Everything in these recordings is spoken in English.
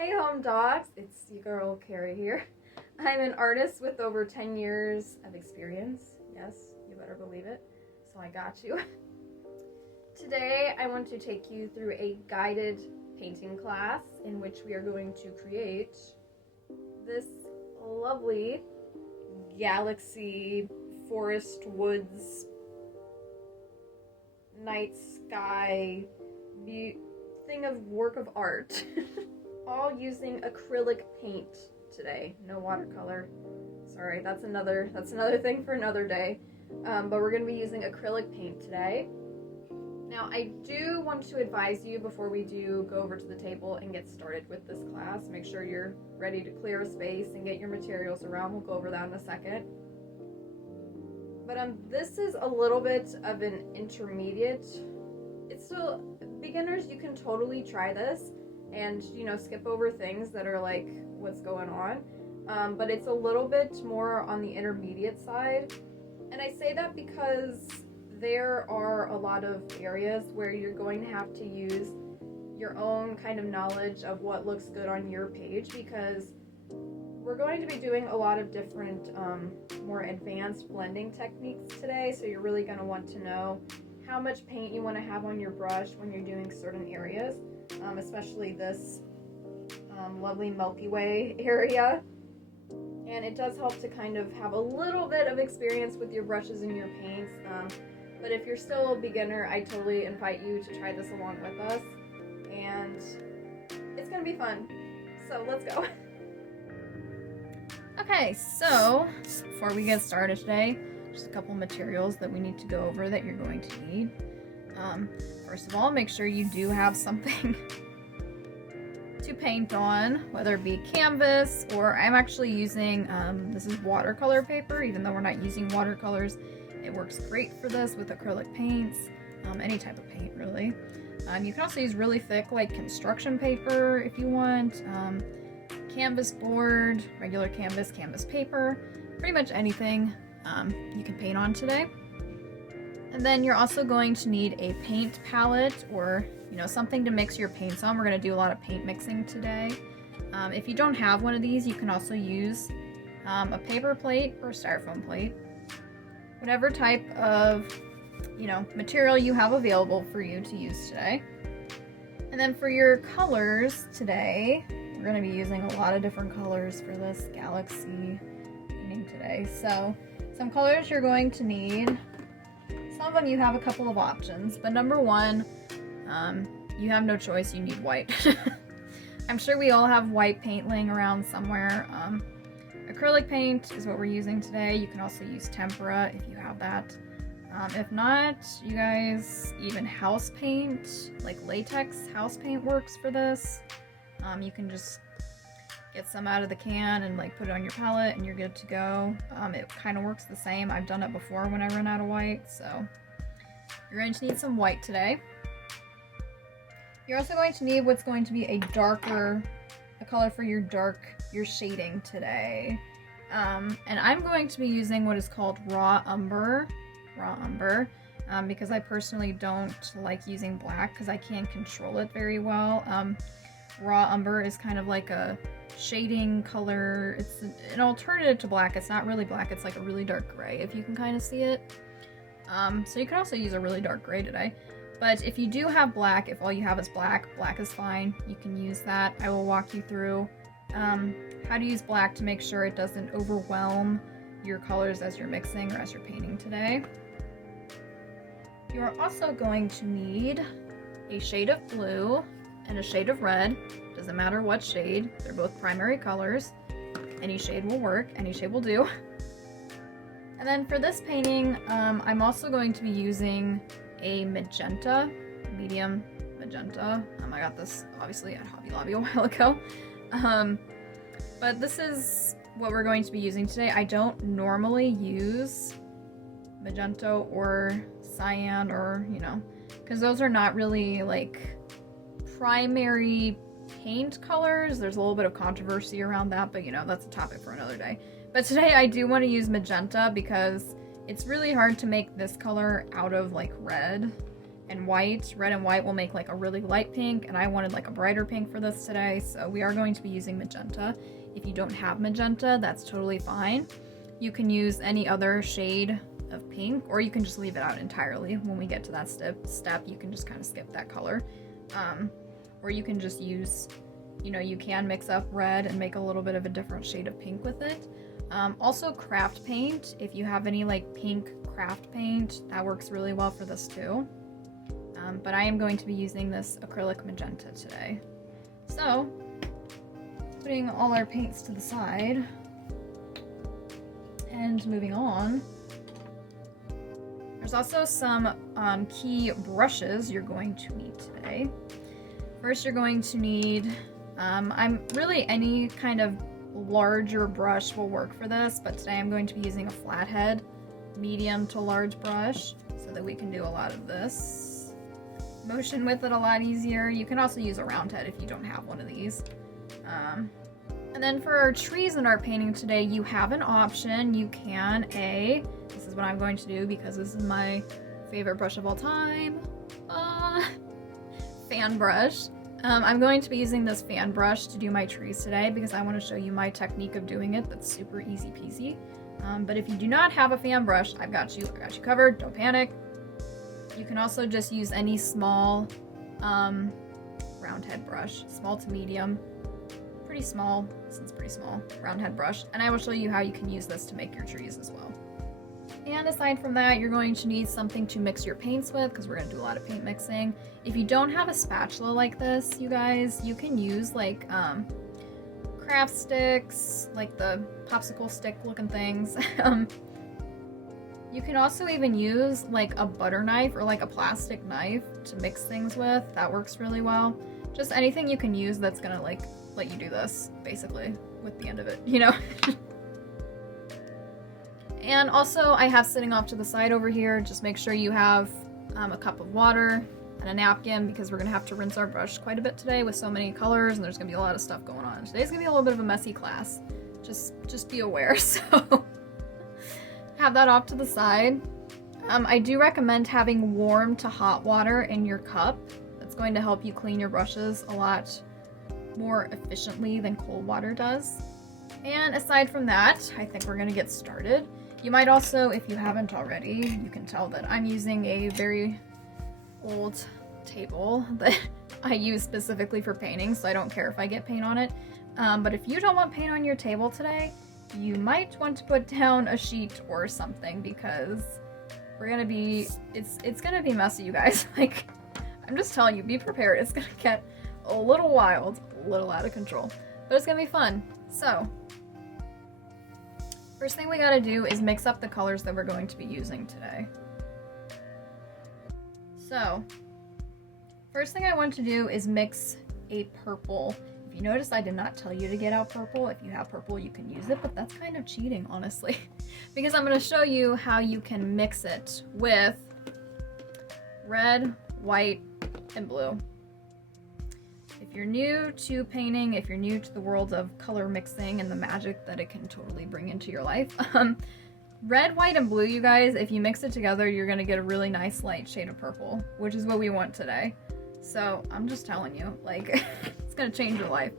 Hey home dogs, it's your girl Carrie here. I'm an artist with over 10 years of experience. Yes, you better believe it. So I got you. Today I want to take you through a guided painting class in which we are going to create this lovely galaxy, forest, woods, night sky thing of work of art. All using acrylic paint today, no watercolor. Sorry, that's another thing for another day. But we're going to be using acrylic paint today. Now, I do want to advise you before we do go over to the table and get started with this class. Make sure you're ready to clear a space and get your materials around. We'll go over that in a second. But this is a little bit of an intermediate. It's still beginners. You can totally try this and skip over things that are like what's going on, but it's a little bit more on the intermediate side. And I say that because there are a lot of areas where you're going to have to use your own kind of knowledge of what looks good on your page, because we're going to be doing a lot of different more advanced blending techniques today. So you're really going to want to know how much paint you want to have on your brush when you're doing certain areas. Especially this lovely Milky Way area. And it does help to kind of have a little bit of experience with your brushes and your paints. But if you're still a beginner, I totally invite you to try this along with us. And it's going to be fun. So let's go. Okay, so before we get started today, just a couple materials that we need to go over that you're going to need. First of all, make sure you do have something to paint on, whether it be canvas or I'm actually using, this is watercolor paper. Even though we're not using watercolors, it works great for this with acrylic paints, any type of paint really. You can also use really thick like construction paper if you want, canvas board, regular canvas paper, pretty much anything you can paint on today. And then you're also going to need a paint palette or, something to mix your paints on. We're going to do a lot of paint mixing today. If you don't have one of these, you can also use a paper plate or a styrofoam plate. Whatever type of, material you have available for you to use today. And then for your colors today, we're going to be using a lot of different colors for this galaxy painting today. So some colors you're going to need. Some of them you have a couple of options, but number one, you have no choice, you need white. I'm sure we all have white paint laying around somewhere. Acrylic paint is what we're using today. You can also use tempera if you have that. If not, you guys, even house paint, like latex house paint works for this. You can just get some out of the can and like put it on your palette and you're good to go. It kind of works the same. I've done it before when I run out of white, so you're going to need some white today. You're also going to need what's going to be a color for your shading today. And I'm going to be using what is called raw umber, because I personally don't like using black because I can't control it very well. Raw umber is kind of like a shading color. It's an alternative to black. It's not really black, it's like a really dark gray, if you can kind of see it. So you can also use a really dark gray today. But if you do have black, if all you have is black is fine. You can use that. I will walk you through how to use black to make sure it doesn't overwhelm your colors as you're mixing or as you're painting today. You are also going to need a shade of blue and a shade of red. Doesn't matter what shade, they're both primary colors. Any shade will work, any shade will do. And then for this painting, I'm also going to be using a magenta, medium magenta. I got this obviously at Hobby Lobby a while ago. But this is what we're going to be using today. I don't normally use magenta or cyan or, because those are not really like primary paint colors. There's a little bit of controversy around that, but that's a topic for another day. But today I do want to use magenta because it's really hard to make this color out of like red and white. Red and white will make like a really light pink, and I wanted like a brighter pink for this today, so we are going to be using magenta. If you don't have magenta, that's totally fine. You can use any other shade of pink, or you can just leave it out entirely. When we get to that step, you can just kind of skip that color. Or you can just use, you know, you can mix up red and make a little bit of a different shade of pink with it. Also craft paint, if you have any like pink craft paint, that works really well for this too. But I am going to be using this acrylic magenta today. So, putting all our paints to the side and moving on. There's also some key brushes you're going to need today. First, you're going to need, really any kind of larger brush will work for this, but today I'm going to be using a flathead, medium to large brush, so that we can do a lot of this motion with it a lot easier. You can also use a round head if you don't have one of these. And then for our trees in our painting today, you have an option. You can, this is what I'm going to do because this is my favorite brush of all time, fan brush. I'm going to be using this fan brush to do my trees today because I want to show you my technique of doing it that's super easy peasy. But if you do not have a fan brush, I've got you. I got you covered. Don't panic. You can also just use any small round head brush, small to medium. Pretty small, this is pretty small, round head brush. And I will show you how you can use this to make your trees as well. And aside from that, you're going to need something to mix your paints with because we're going to do a lot of paint mixing. If you don't have a spatula like this, you guys, you can use like craft sticks, like the popsicle stick looking things. You can also even use like a butter knife or like a plastic knife to mix things with. That works really well. Just anything you can use that's gonna like let you do this, basically, with the end of it, you know? And also, I have sitting off to the side over here, just make sure you have a cup of water and a napkin because we're gonna have to rinse our brush quite a bit today with so many colors and there's gonna be a lot of stuff going on. Today's gonna be a little bit of a messy class. Just be aware, so have that off to the side. I do recommend having warm to hot water in your cup. That's going to help you clean your brushes a lot more efficiently than cold water does. And aside from that, I think we're gonna get started. You might also, if you haven't already, you can tell that I'm using a very old table that I use specifically for painting, so I don't care if I get paint on it. But if you don't want paint on your table today, you might want to put down a sheet or something because we're gonna be, it's gonna be messy, you guys. Like, I'm just telling you, be prepared. It's gonna get a little wild, a little out of control, but it's gonna be fun. So, first thing we gotta do is mix up the colors that we're going to be using today. So, first thing I want to do is mix a purple. If you notice, I did not tell you to get out purple. If you have purple, you can use it, but that's kind of cheating, honestly, because I'm gonna show you how you can mix it with red, white, and blue. If you're new to painting, if you're new to the world of color mixing and the magic that it can totally bring into your life, red, white, and blue, you guys, if you mix it together, you're gonna get a really nice light shade of purple, which is what we want today. So I'm just telling you, like, it's gonna change your life.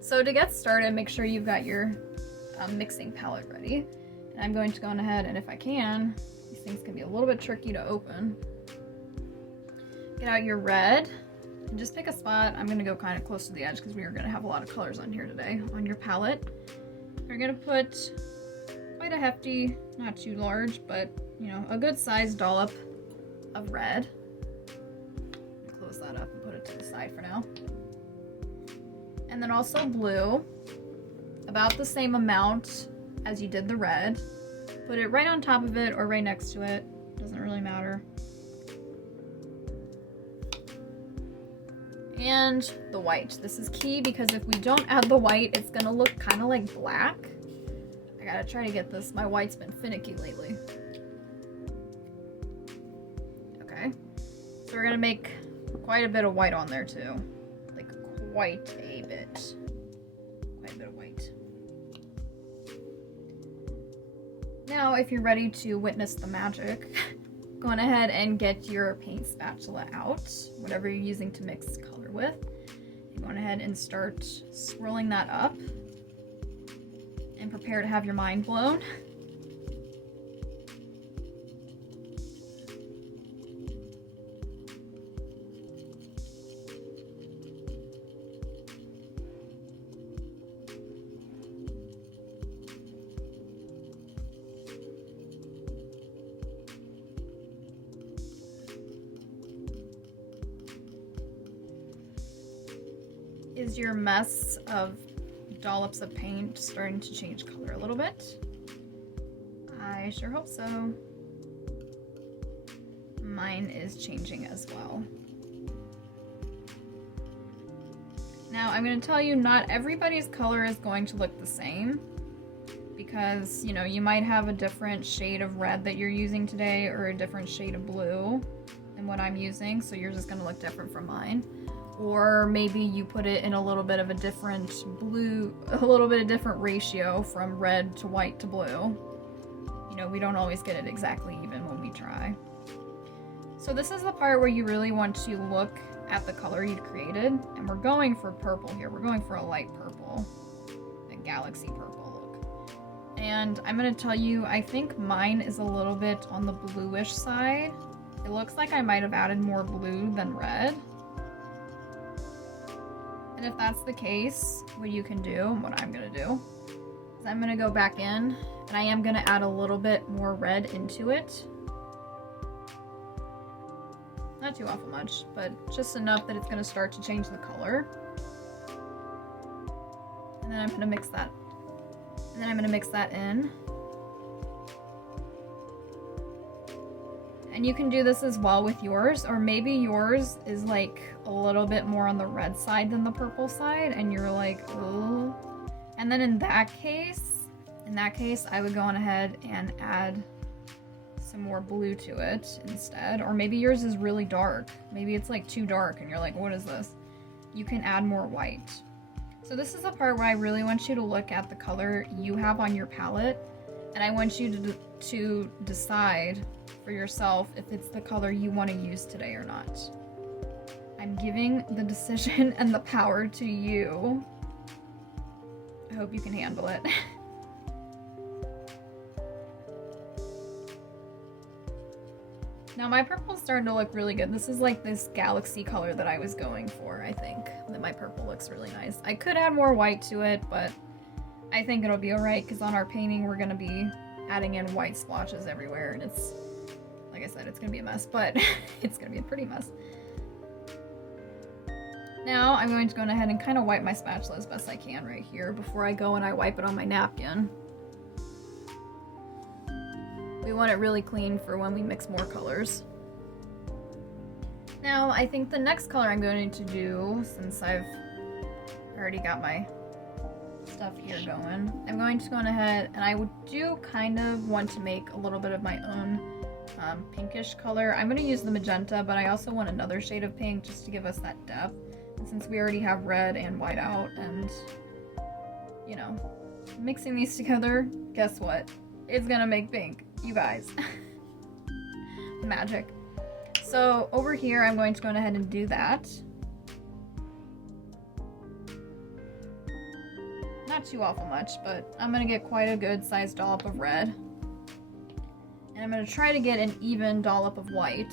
So to get started, make sure you've got your mixing palette ready. And I'm going to go on ahead, and if I can, these things can be a little bit tricky to open. Get out your red, and just pick a spot. I'm gonna go kind of close to the edge because we are gonna have a lot of colors on here today on your palette. You're gonna put quite a hefty, not too large, but you know, a good sized dollop of red. Close that up and put it to the side for now. And then also blue, about the same amount as you did the red. Put it right on top of it or right next to it, doesn't really matter. And the white. This is key because if we don't add the white, it's gonna look kind of like black. I gotta try to get this. My white's been finicky lately. Okay, so we're gonna make quite a bit of white on there too. Like quite a bit. Quite a bit of white. Now, if you're ready to witness the magic, go on ahead and get your paint spatula out, whatever you're using to mix color with. Go on ahead and start swirling that up and prepare to have your mind blown. Is your mess of dollops of paint starting to change color a little bit? I sure hope so. Mine is changing as well. Now I'm going to tell you, not everybody's color is going to look the same, because you know, you might have a different shade of red that you're using today or a different shade of blue than what I'm using, so yours is going to look different from mine. Or maybe you put it in a little bit of a different blue, a little bit of different ratio from red to white to blue. You know, we don't always get it exactly even when we try. So this is the part where you really want to look at the color you've created. And we're going for purple here. We're going for a light purple, a galaxy purple look. And I'm gonna tell you, I think mine is a little bit on the bluish side. It looks like I might have added more blue than red. And if that's the case, what you can do, what I'm gonna do, is I'm gonna go back in and I am gonna add a little bit more red into it. Not too awful much, but just enough that it's gonna start to change the color. And then I'm gonna mix that. And then I'm gonna mix that in. And you can do this as well with yours, or maybe yours is like a little bit more on the red side than the purple side, and you're like, ooh. And then in that case, I would go on ahead and add some more blue to it instead. Or maybe yours is really dark. Maybe it's like too dark and you're like, what is this? You can add more white. So this is the part where I really want you to look at the color you have on your palette, and I want you to decide for yourself if it's the color you want to use today or not. I'm giving the decision and the power to you. I hope you can handle it. Now my purple's starting to look really good. This is like this galaxy color that I was going for, I think. That my purple looks really nice. I could add more white to it, but I think it'll be alright, because on our painting we're going to be adding in white splotches everywhere, and it's, like I said, it's going to be a mess, but it's going to be a pretty mess. Now I'm going to go ahead and kind of wipe my spatula as best I can right here before I go and I wipe it on my napkin. We want it really clean for when we mix more colors. Now I think the next color I'm going to do, since I've already got my stuff here going, I'm going to go ahead and I do kind of want to make a little bit of my own pinkish color. I'm going to use the magenta, but I also want another shade of pink just to give us that depth. And since we already have red and white out, and you know, mixing these together, guess what? It's gonna make pink, you guys. Magic. So over here, I'm going to go ahead and do that. Not too awful much, but I'm gonna get quite a good sized dollop of red. And I'm gonna try to get an even dollop of white.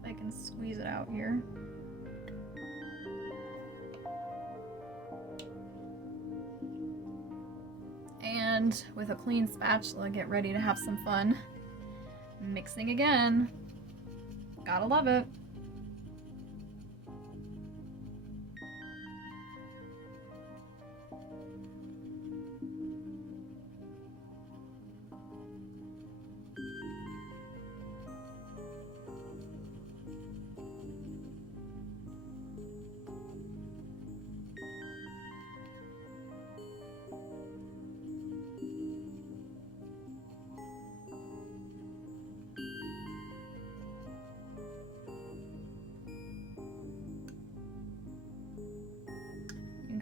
If I can squeeze it out here. And with a clean spatula, get ready to have some fun mixing again. Gotta love it.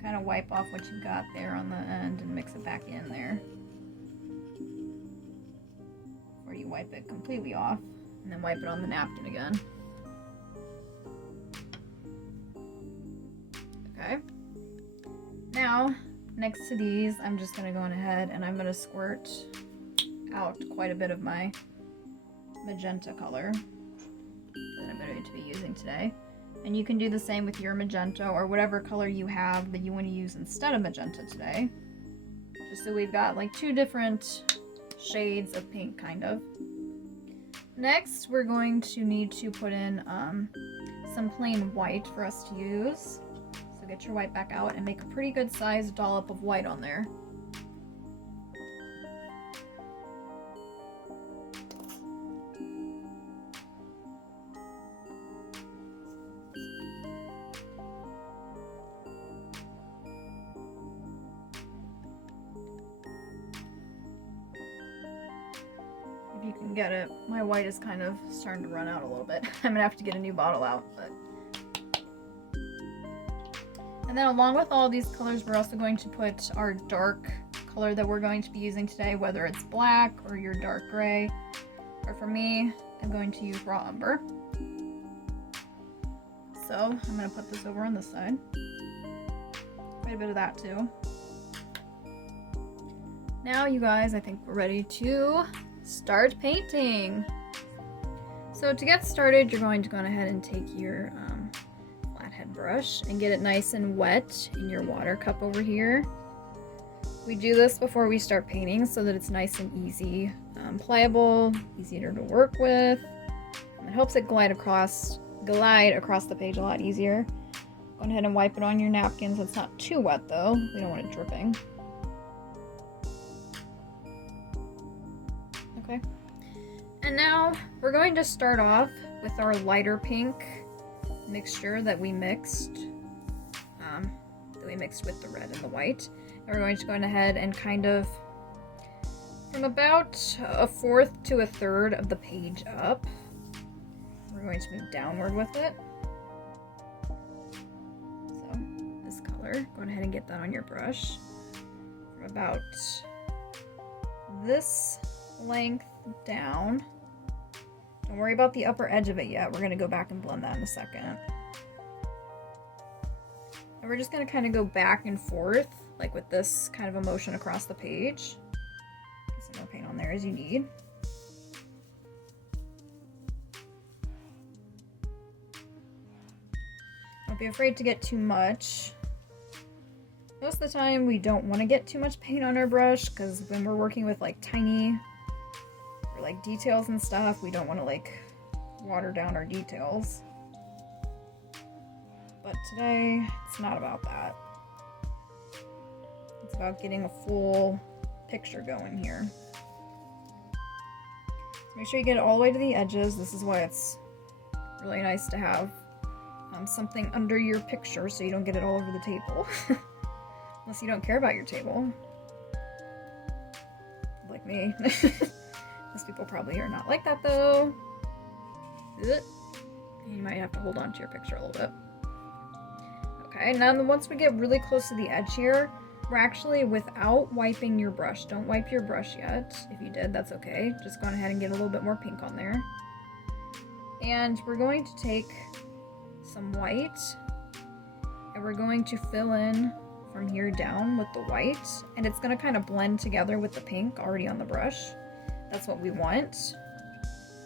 Kind of wipe off what you've got there on the end and mix it back in there. wipe it completely off, and then wipe it on the napkin again. Okay. Now, next to these, I'm just going to go on ahead and I'm going to squirt out quite a bit of my magenta color that I'm going to be using today. And you can do the same with your magenta or whatever color you have that you want to use instead of magenta today. Just so we've got like 2 different shades of pink, kind of. Next, we're going to need to put in some plain white for us to use. So get your white back out and make a pretty good sized dollop of white on there. If you can get it, my white is kind of starting to run out a little bit. I'm gonna have to get a new bottle out, but. And then along with all these colors, we're also going to put our dark color that we're going to be using today, whether it's black or your dark gray. Or for me, I'm going to use raw umber. So I'm going to put this over on this side. Quite a bit of that too. Now you guys, I think we're ready to start painting. So to get started, you're going to go ahead and take your flathead brush and get it nice and wet in your water cup over here. We do this before we start painting so that it's nice and easy, pliable, easier to work with. And it helps it glide across the page a lot easier. Go ahead and wipe it on your napkins. It's not too wet though. We don't want it dripping. Okay. And now we're going to start off with our lighter pink mixture that we mixed with the red and the white. And we're going to go ahead and kind of from about 1/4 to 1/3 of the page up, we're going to move downward with it. So this color, go ahead and get that on your brush from about this length down. Don't worry about the upper edge of it yet. We're going to go back and blend that in a second. And we're just going to kind of go back and forth, like with this kind of a motion across the page. Get some more paint on there as you need. Don't be afraid to get too much. Most of the time we don't want to get too much paint on our brush because when we're working with like tiny or like details and stuff, we don't want to like water down our details. But today it's not about that. It's about getting a full picture going here. So make sure you get it all the way to the edges. This is why it's really nice to have something under your picture so you don't get it all over the table. Unless you don't care about your table. Like me. Most people probably are not like that though. You might have to hold on to your picture a little bit. Okay, now once we get really close to the edge here, we're actually without wiping your brush. Don't wipe your brush yet. If you did, that's okay. Just go ahead and get a little bit more pink on there. And we're going to take some white and we're going to fill in from here down with the white, and it's going to kind of blend together with the pink already on the brush. That's what we want.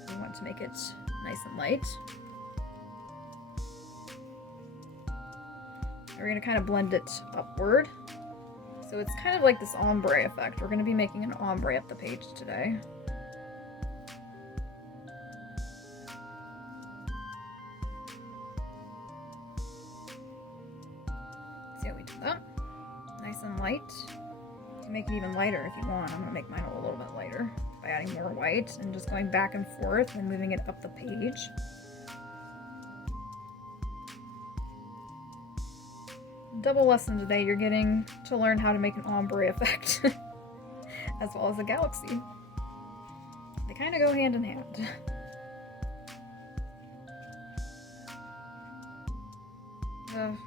We want to make it nice and light. And we're going to kind of blend it upward. So it's kind of like this ombre effect. We're going to be making an ombre up the page today. See how we did that? Nice and light. You can make it even lighter if you want. I'm going to make mine a little bit lighter by adding more white and just going back and forth and moving it up the page. Double lesson today. You're getting to learn how to make an ombre effect as well as a galaxy. They kind of go hand in hand.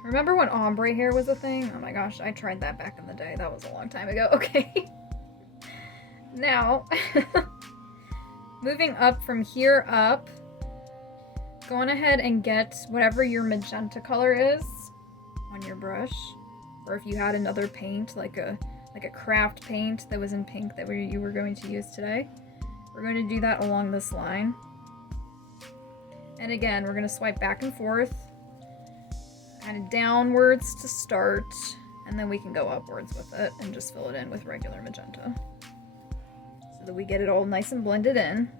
Remember when ombre hair was a thing? Oh my gosh, I tried that back in the day. That was a long time ago. Okay. Now, Moving up from here up, go on ahead and get whatever your magenta color is on your brush. Or if you had another paint, like a craft paint that was in pink that you were going to use today. We're going to do that along this line. And again, we're going to swipe back and forth, kind of downwards to start, and then we can go upwards with it and just fill it in with regular magenta. So that we get it all nice and blended in.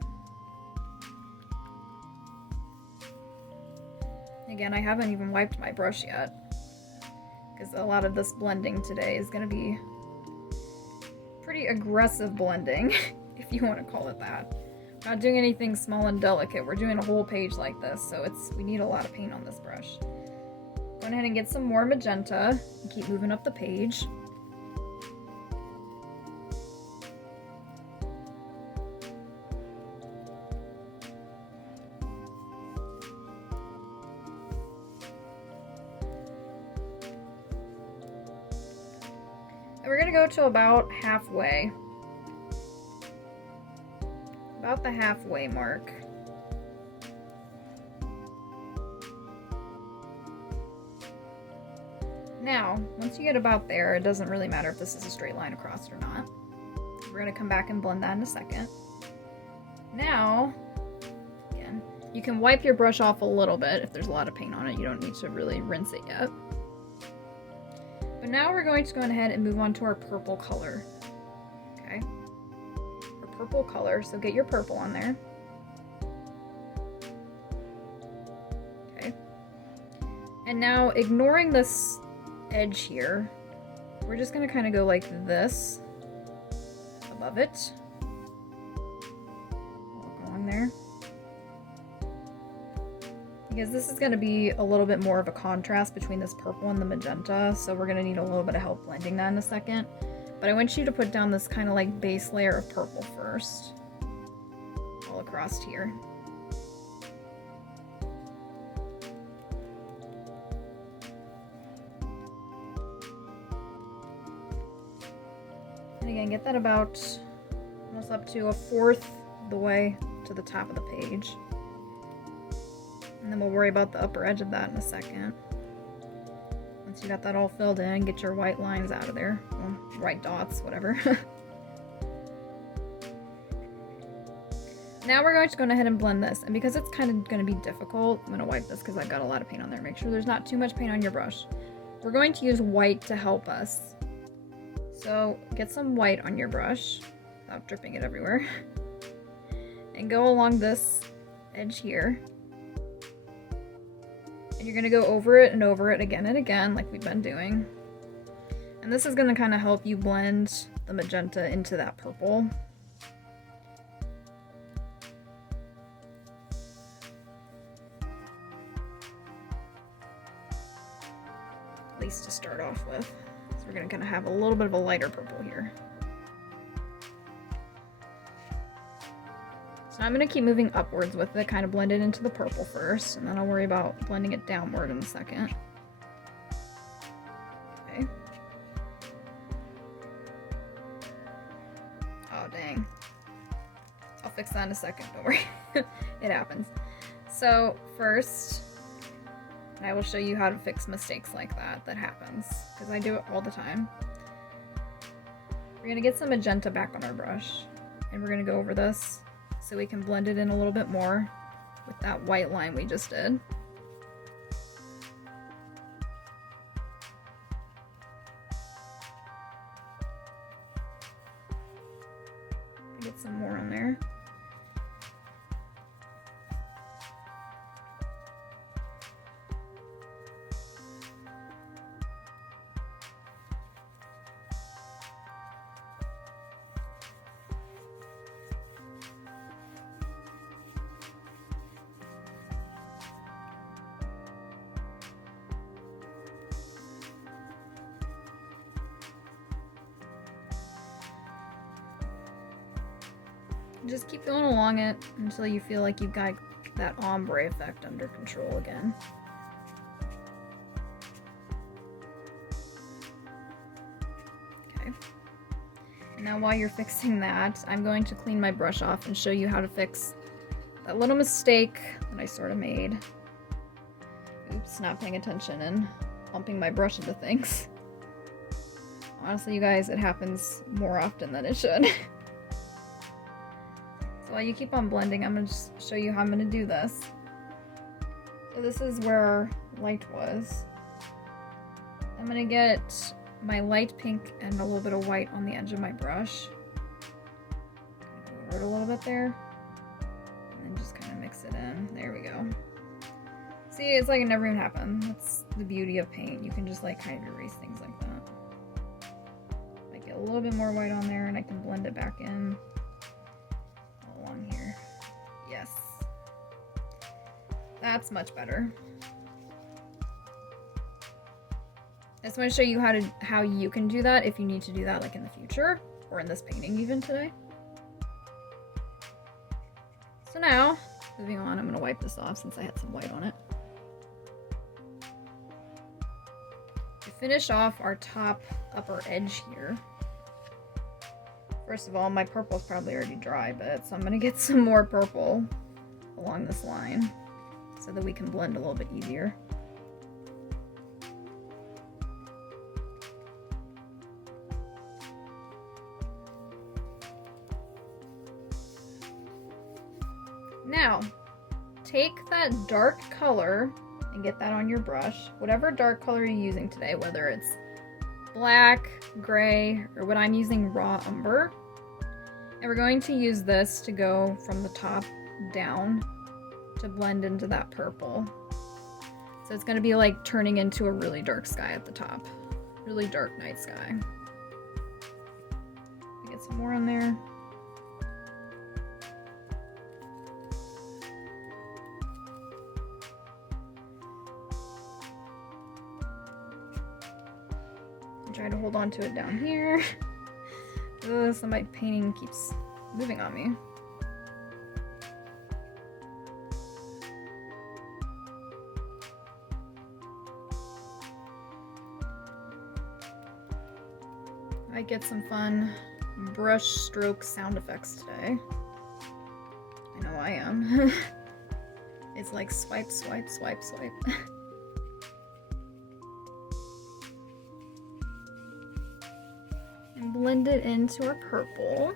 Again, I haven't even wiped my brush yet, because a lot of this blending today is going to be pretty aggressive blending, if you want to call it that. We're not doing anything small and delicate, we're doing a whole page like this, so we need a lot of paint on this brush. Go ahead and get some more magenta and keep moving up the page. And we're gonna go to about halfway. About the halfway mark. Now, once you get about there, it doesn't really matter if this is a straight line across or not. We're gonna come back and blend that in a second. Now, again, you can wipe your brush off a little bit if there's a lot of paint on it. You don't need to really rinse it yet. But now we're going to go ahead and move on to our purple color. Okay? Our purple color, so get your purple on there. Okay. And now, ignoring this edge here, we're just going to kind of go like this above it. Along there. Because this is going to be a little bit more of a contrast between this purple and the magenta, so we're going to need a little bit of help blending that in a second. But I want you to put down this kind of like base layer of purple first, all across here. And again, get that about almost up to 1/4 of the way to the top of the page. And then we'll worry about the upper edge of that in a second. Once you got that all filled in, get your white lines out of there. Well, white dots, whatever. Now we're going to go ahead and blend this. And because it's kind of going to be difficult, I'm going to wipe this because I've got a lot of paint on there. Make sure there's not too much paint on your brush. We're going to use white to help us. So get some white on your brush without dripping it everywhere. And go along this edge here. And you're going to go over it and over it again and again, like we've been doing. And this is going to kind of help you blend the magenta into that purple. At least to start off with. So we're going to kind of have a little bit of a lighter purple here. So I'm going to keep moving upwards with it, kind of blend it into the purple first, and then I'll worry about blending it downward in a second. Okay. Oh, dang. I'll fix that in a second, don't worry. It happens. So first, I will show you how to fix mistakes like that happens, because I do it all the time. We're going to get some magenta back on our brush, and we're going to go over this so we can blend it in a little bit more with that white line we just did. Get some more on there. Just keep going along it until you feel like you've got that ombre effect under control again. Okay. Now while you're fixing that, I'm going to clean my brush off and show you how to fix that little mistake that I sort of made. Oops, not paying attention and bumping my brush into things. Honestly, you guys, it happens more often than it should. So while you keep on blending, I'm going to just show you how I'm going to do this. So this is where our light was. I'm going to get my light pink and a little bit of white on the edge of my brush. Go over it a little bit there. And then just kind of mix it in. There we go. See, it's like it never even happened. That's the beauty of paint. You can just like kind of erase things like that. A little bit more white on there and I can blend it back in all along here. Yes. That's much better. I just want to show you how you can do that if you need to do that like in the future or in this painting even today. So now, moving on, I'm going to wipe this off since I had some white on it. To finish off our top upper edge here, first of all, my purple's probably already dry, but so I'm gonna get some more purple along this line so that we can blend a little bit easier. Now, take that dark color and get that on your brush, whatever dark color you're using today, whether it's black, gray, or what I'm using, raw umber. And we're going to use this to go from the top down to blend into that purple. So it's going to be like turning into a really dark sky at the top. Really dark night sky. Get some more on there. Try to hold on to it down here. Ugh, so my painting keeps moving on me. I get some fun brush stroke sound effects today. I know I am. It's like swipe, swipe, swipe, swipe. And blend it into our purple.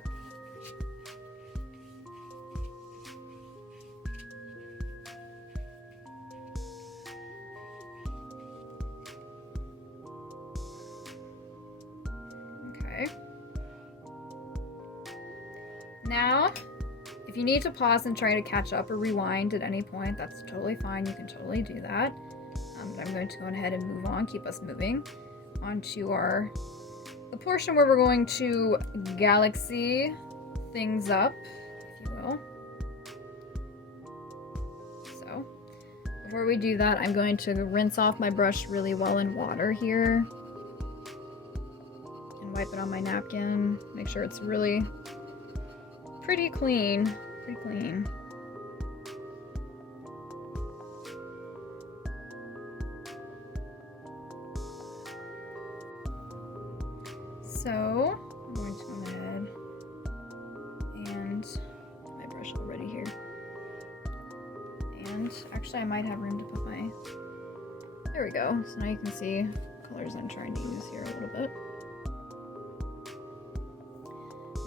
Okay. Now, if you need to pause and try to catch up or rewind at any point, that's totally fine. You can totally do that. But I'm going to go ahead and move on, keep us moving onto the portion where we're going to galaxy things up, if you will. So, before we do that, I'm going to rinse off my brush really well in water here. And wipe it on my napkin. Make sure it's really pretty clean. Pretty clean. So, I'm going to go ahead and put my brush already here. And actually I might have room to put my, there we go. So now you can see the colors I'm trying to use here a little bit.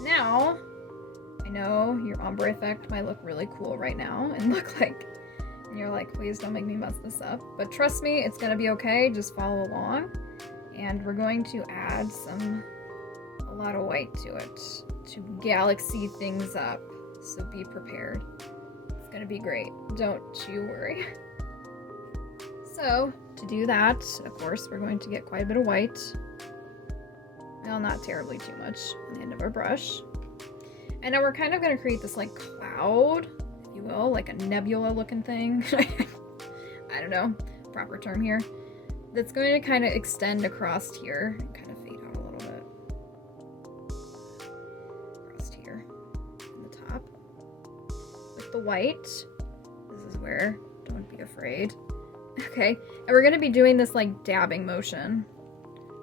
Now, I know your ombre effect might look really cool right now and look like, and you're like, please don't make me mess this up. But trust me, it's gonna be okay, just follow along. And we're going to add a lot of white to it to galaxy things up, so be prepared. It's gonna be great, don't you worry. So to do that, of course, we're going to get quite a bit of white. Well, not terribly too much on the end of our brush. And now we're kind of going to create this like cloud, if you will, like a nebula looking thing. I don't know, proper term here. That's going to kind of extend across here and kind of fade out a little bit. Across here on the top. With the white, this is where, don't be afraid. Okay, and we're going to be doing this like dabbing motion.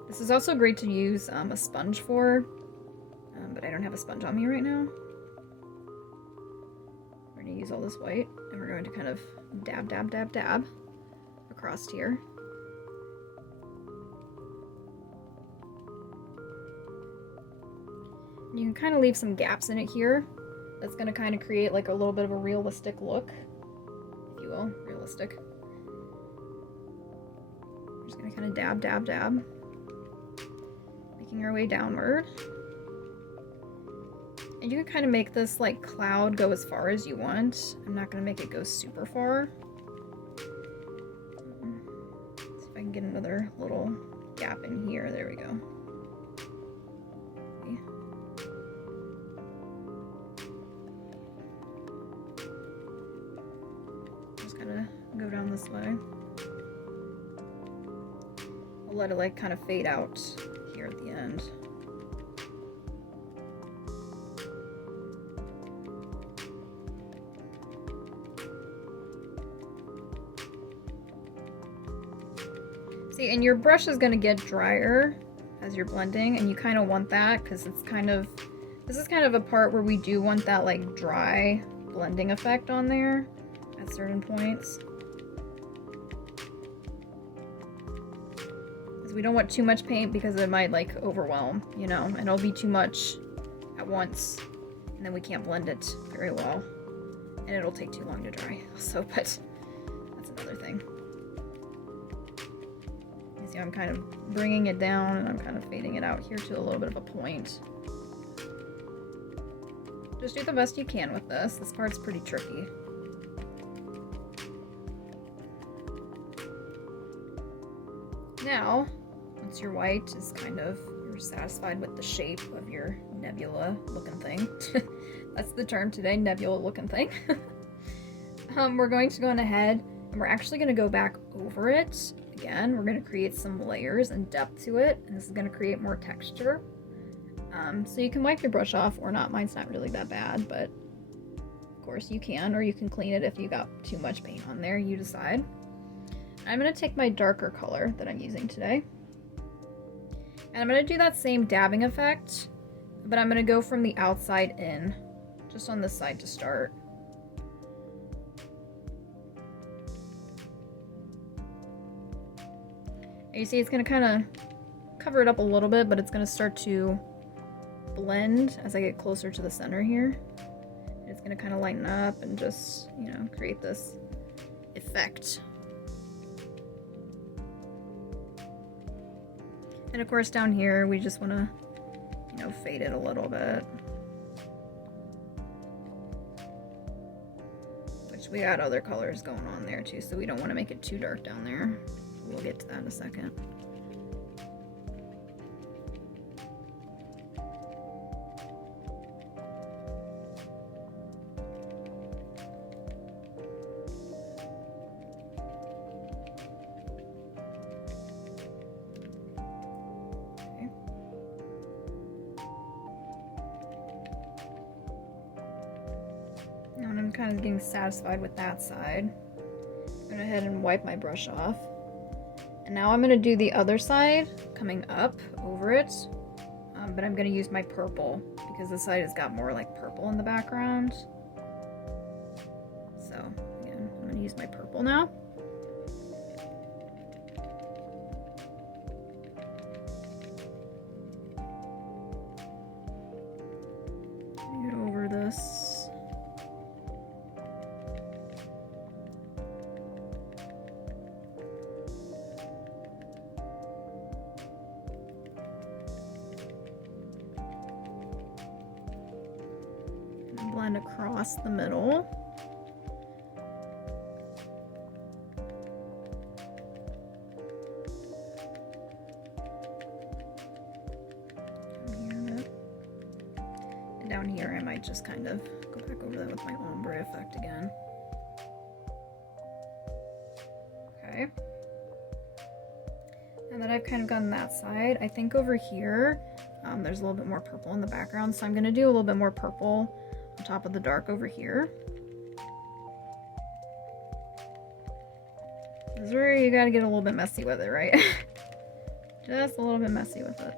This is also great to use a sponge for, but I don't have a sponge on me right now. We're going to use all this white, and we're going to kind of dab, dab, dab, dab across here. You can kind of leave some gaps in it here. That's going to kind of create like a little bit of a realistic look, if you will, realistic. We're just going to kind of dab, dab, dab, making our way downward. And you can kind of make this like cloud go as far as you want. I'm not going to make it go super far. See if I can get another little gap in here. There we go. Okay. Just kind of go down this way. I'll let it like kind of fade out here at the end. See, and your brush is going to get drier as you're blending, and you kind of want that because it's kind of, this is kind of a part where we do want that like dry blending effect on there at certain points. Because we don't want too much paint because it might like overwhelm, you know, and it'll be too much at once, and then we can't blend it very well, and it'll take too long to dry. So, but that's another thing. See, I'm kind of bringing it down and I'm kind of fading it out here to a little bit of a point. Just do the best you can with this. This part's pretty tricky. Now, once your white is kind of, you're satisfied with the shape of your nebula looking thing. That's the term today, nebula looking thing. We're going to go on ahead and we're actually going to go back over it. Again, we're going to create some layers and depth to it, and this is going to create more texture. So you can wipe your brush off or not. Mine's not really that bad, but of course you can, or you can clean it if you got too much paint on there, you decide. I'm going to take my darker color that I'm using today, and I'm going to do that same dabbing effect, but I'm going to go from the outside in, just on this side to start. You see it's going to kind of cover it up a little bit, but it's going to start to blend as I get closer to the center here. It's going to kind of lighten up and just, you know, create this effect. And of course down here we just want to, you know, fade it a little bit. Which we got other colors going on there too, so we don't want to make it too dark down there. We'll get to that in a second. Okay. Now when I'm kind of getting satisfied with that side, I'm going to go ahead and wipe my brush off. And now I'm going to do the other side, coming up over it, but I'm going to use my purple because this side has got more like purple in the background. So again, I'm going to use my purple now. Get over this. Blend across the middle. And down here I might just kind of go back over that with my ombre effect again. Okay. And then I've kind of gotten that side. I think over here there's a little bit more purple in the background, so I'm going to do a little bit more purple on top of the dark over here. This is where you gotta get a little bit messy with it, right? Just a little bit messy with it.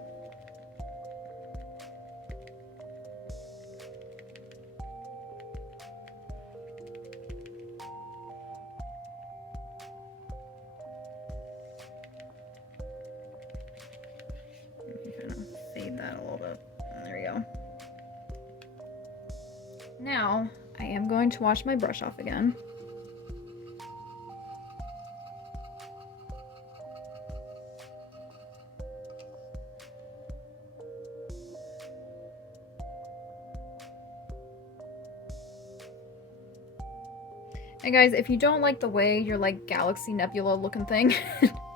Now, I am going to wash my brush off again. And guys, if you don't like the way your like galaxy nebula looking thing,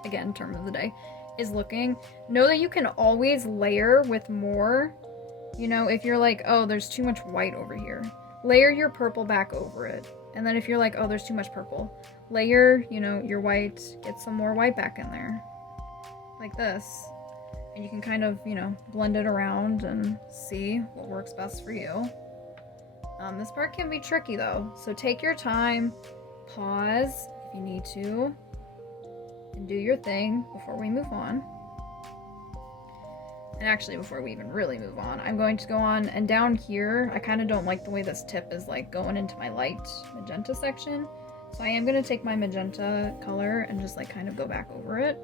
again, term of the day, is looking, know that you can always layer with more. You know, if you're like, oh, there's too much white over here, layer your purple back over it. And then if you're like, oh, there's too much purple, layer, you know, your white, get some more white back in there. Like this. And you can kind of, you know, blend it around and see what works best for you. This part can be tricky though, so take your time, pause if you need to, and do your thing before we move on. And actually, before we even really move on, I'm going to go on, and down here, I kind of don't like the way this tip is like going into my light magenta section. So I am going to take my magenta color and just like kind of go back over it.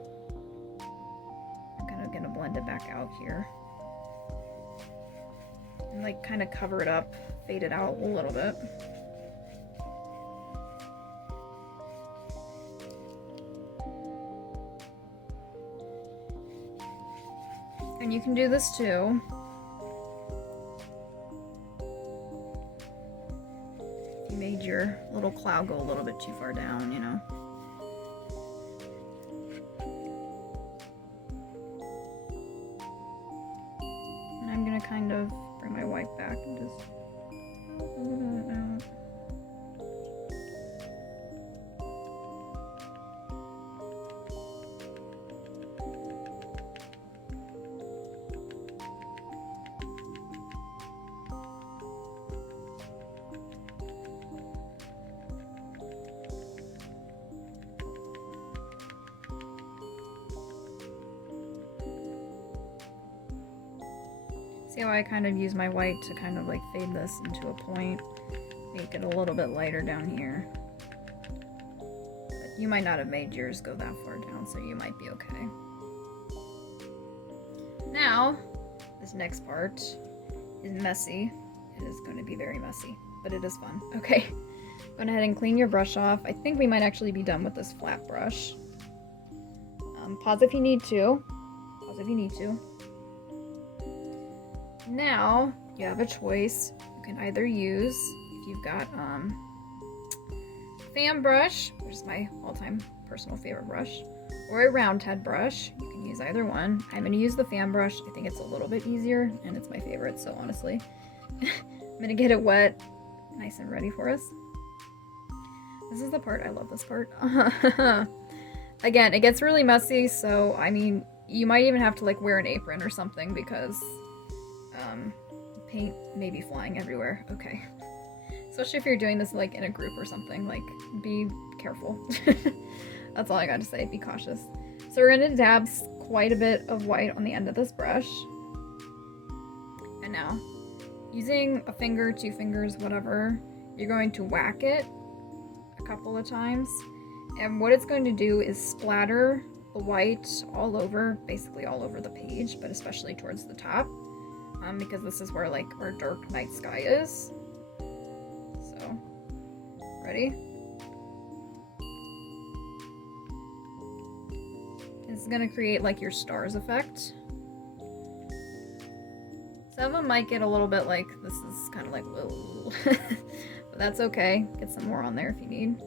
I'm kind of going to blend it back out here. And like kind of cover it up, fade it out a little bit. And you can do this too. If you made your little cloud go a little bit too far down, you know. And I'm gonna kind of bring my white back and just move it out. See how I kind of use my white to kind of like fade this into a point, make it a little bit lighter down here. But you might not have made yours go that far down, so you might be okay. Now, this next part is messy. It is going to be very messy, but it is fun. Okay, go ahead and clean your brush off. I think we might actually be done with this flat brush. Pause if you need to. Pause if you need to. Now, you have a choice. You can either use, if you've got fan brush, which is my all-time personal favorite brush, or a round head brush. You can use either one. I'm going to use the fan brush. I think it's a little bit easier, and it's my favorite, so honestly. I'm going to get it wet, nice and ready for us. This is the part, I love this part. Again, it gets really messy, so, I mean, you might even have to, like, wear an apron or something, because paint may be flying everywhere. Okay. Especially if you're doing this like in a group or something, like be careful. That's all I got to say, be cautious. So we're going to dab quite a bit of white on the end of this brush. And now, using a finger, 2 fingers, whatever, you're going to whack it a couple of times. And what it's going to do is splatter the white all over, basically all over the page, but especially towards the top. Because this is where like our dark night sky is. So, ready? This is gonna create like your stars effect. Some of them might get a little bit like, this is kind of like, whoa. But that's okay. Get some more on there if you need.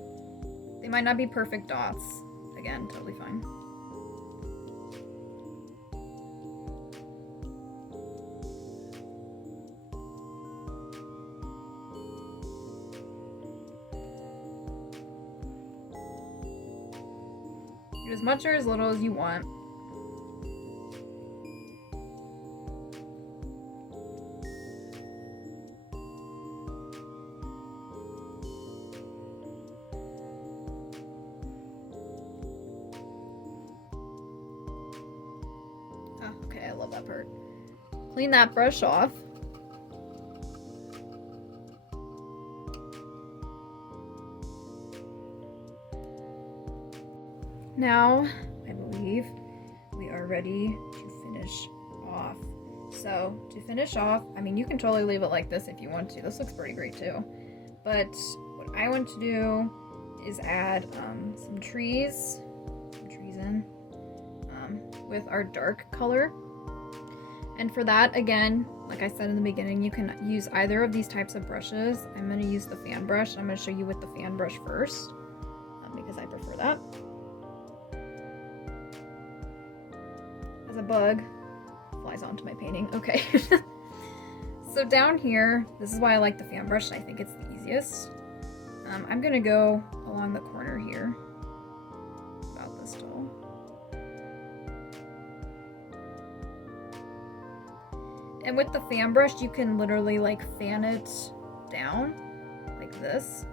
They might not be perfect dots. Again, totally fine. As much or as little as you want. Oh, okay, I love that part. Clean that brush off. Now, I believe we are ready to finish off So to finish off, I mean, you can totally leave it like this if you want to. This looks pretty great too. But what I want to do is add some trees in with our dark color. And for that, again, like I said in the beginning, you can use either of these types of brushes. I'm going to use the fan brush. I'm going to show you with the fan brush first because I prefer that. As a bug flies onto my painting. Okay. So down here, this is why I like the fan brush. I think it's the easiest. I'm going to go along the corner here, about this tall. And with the fan brush, you can literally like fan it down like this.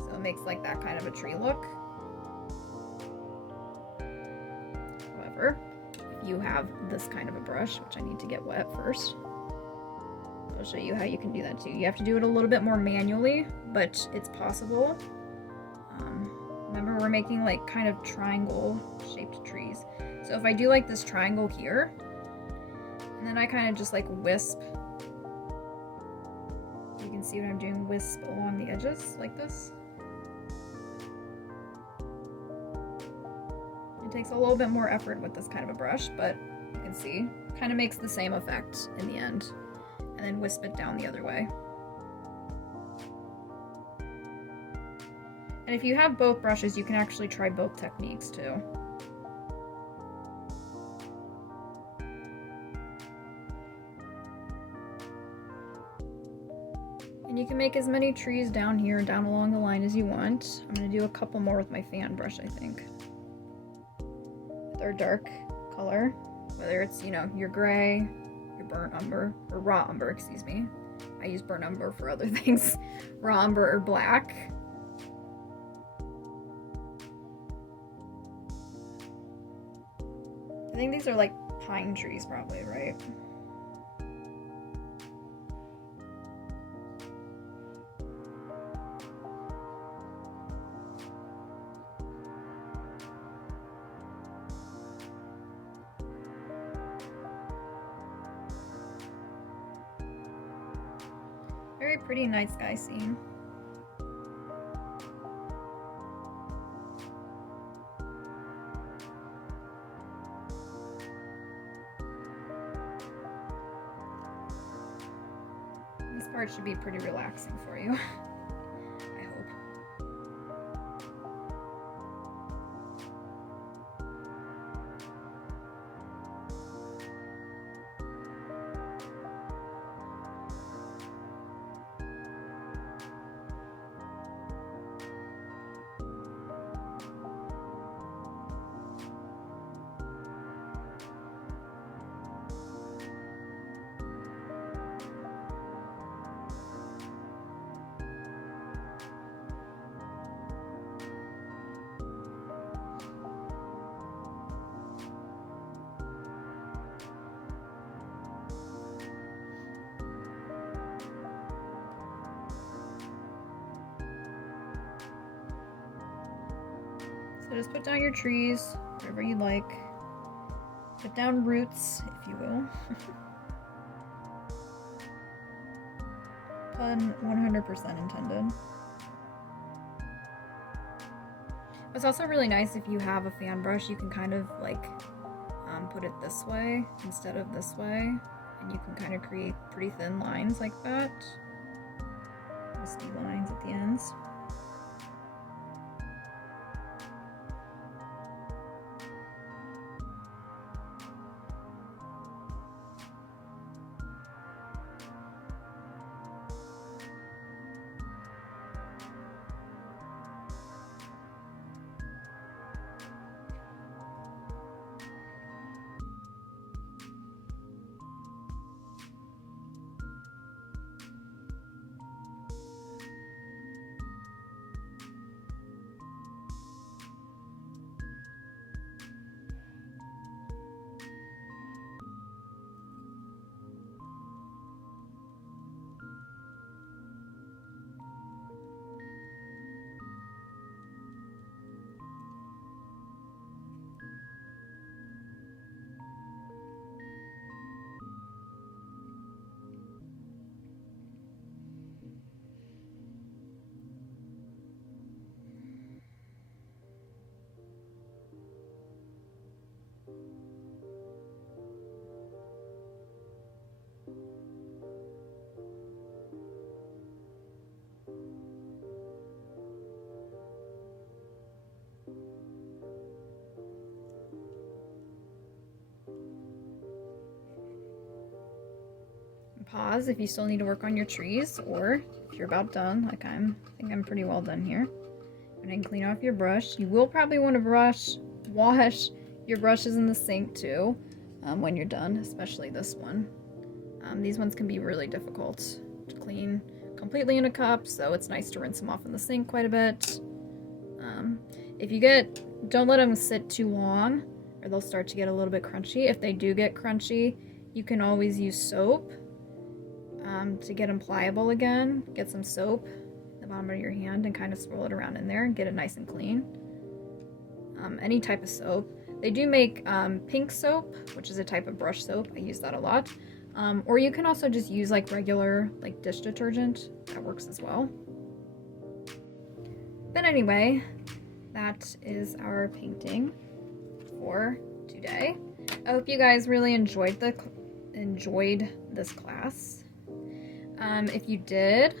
So it makes like that kind of a tree look. However, if you have this kind of a brush, which I need to get wet first, I'll show you how you can do that too. You have to do it a little bit more manually, but it's possible. Remember, we're making like kind of triangle shaped trees. So if I do like this triangle here, and then I kind of just like wisp, you can see what I'm doing, wisp along the edges like this. It takes a little bit more effort with this kind of a brush, but you can see it kind of makes the same effect in the end. And then wisp it down the other way. And if you have both brushes, you can actually try both techniques too. And you can make as many trees down here, down along the line as you want. I'm going to do a couple more with my fan brush, I think. With our dark color, whether it's, you know, your gray, your burnt umber, or raw umber, excuse me. I use burnt umber for other things. Raw umber or black. I think these are like pine trees probably, right? Very pretty night sky scene. This part should be pretty relaxing for you, I hope. So just put down your trees, whatever you like. Put down roots, if you will. Pun 100% intended. It's also really nice if you have a fan brush, you can kind of like put it this way instead of this way, and you can kind of create pretty thin lines like that. Wispy lines at the ends. pause if you still need to work on your trees, or if you're about done, like I think I'm pretty well done here. And then clean off your brush. You will probably want to wash your brushes in the sink too when you're done, especially this one. These ones can be really difficult to clean completely in a cup, so it's nice to rinse them off in the sink quite a bit. Don't let them sit too long, or they'll start to get a little bit crunchy. If they do get crunchy, you can always use soap to get them pliable again. Get some soap at the bottom of your hand and kind of swirl it around in there and get it nice and clean. Any type of soap. They do make pink soap, which is a type of brush soap. I use that a lot. Or you can also just use like regular like dish detergent. That works as well. But anyway, that is our painting for today. I hope you guys really enjoyed this class. If you did,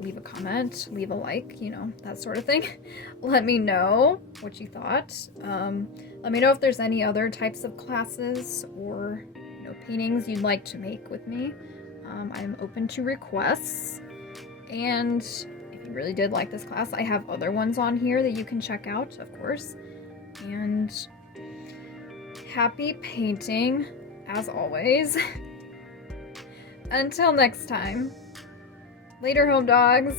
leave a comment, leave a like, that sort of thing. Let me know what you thought. Let me know if there's any other types of classes or paintings you'd like to make with me. I am open to requests. And if you really did like this class, I have other ones on here that you can check out, of course. And happy painting, as always. Until next time. Later, home dogs.